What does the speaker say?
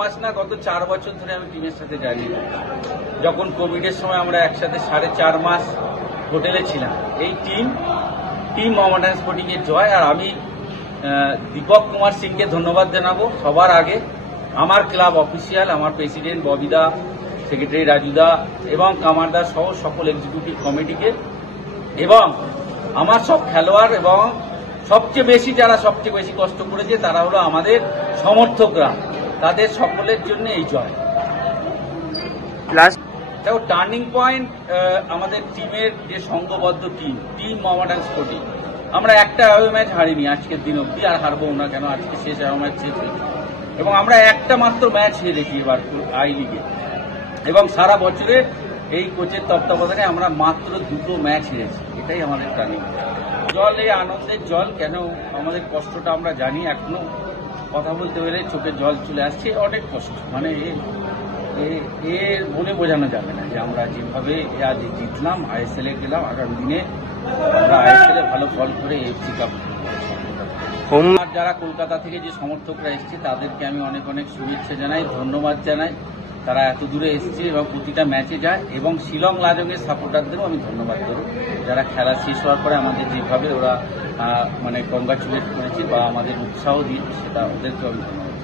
মাস না, গত 4 বছর ধরে আমি টিমের সাথে জানি। যখন কোভিডের সময় আমরা একসাথে 4.5 মাস হোটেলে ছিলাম, এই টিম মোহামেডান স্পোর্টিং এর জয়। আর আমি দীপক কুমার সিংকে ধন্যবাদ জানাবো সবার আগে, আমার ক্লাব অফিসিয়াল, আমার প্রেসিডেন্ট ববিদা, সেক্রেটারি রাজুদা এবং কামারদা সহ সকল এক্সিকিউটিভ কমিটিকে, এবং আমার সব খেলোয়াড়, এবং যারা সবচেয়ে বেশি কষ্ট করেছে তারা হলো আমাদের সমর্থকরা। তাদের সকলের জন্য এই জয়। দেখো, টার্নিং পয়েন্ট আমাদের টিমের যে সংঘবদ্ধ টিম মোহামেডান স্পোর্টিং। আমরা একটা অ্যাওয়ে ম্যাচ হারিনি আজকের দিন অব্দি, আর হারবো না কেন। আজকে শেষ অ্যাওয়ে ম্যাচ শেষ হয়েছে এবং আমরা একটা মাত্র ম্যাচ হেরেছি এবার আই লিগে, এবং সারা বছরে এই কোচের তত্ত্বাবধানে আমরা মাত্র 2টো ম্যাচ হেরেছি। এটাই আমাদের টার্নিং জল, এই আনন্দের জল। কেন আমাদের কষ্টটা আমরা জানি, এখনো কথা বলতে হলে চোখে জল চলে আসছে। অনেক কষ্ট, মানে বলে বোঝানো যাবে না যে আমরা যেভাবে আজ জিতলাম, আইএসএল এ গেলাম, আগামী দিনে আমরা আইএসএল এ ভালো ফল করে এফসি কাপ। আর যারা কলকাতা থেকে যে সমর্থকরা এসছে তাদেরকে আমি অনেক অনেক শুভেচ্ছা জানাই, ধন্যবাদ জানাই। তারা এত দূরে এসছে এবং প্রতিটা ম্যাচে যায়, এবং শিলং লাজংয়ের সাপোর্টারদেরও আমি ধন্যবাদ দেবো, যারা খেলা শেষ হওয়ার পরে আমাদের যেভাবে ওরা মানে কংগ্রাচুলেট করেছে বা আমাদের উৎসাহ দিয়েছে, সেটা ওদেরকেও আমি ধন্যবাদ।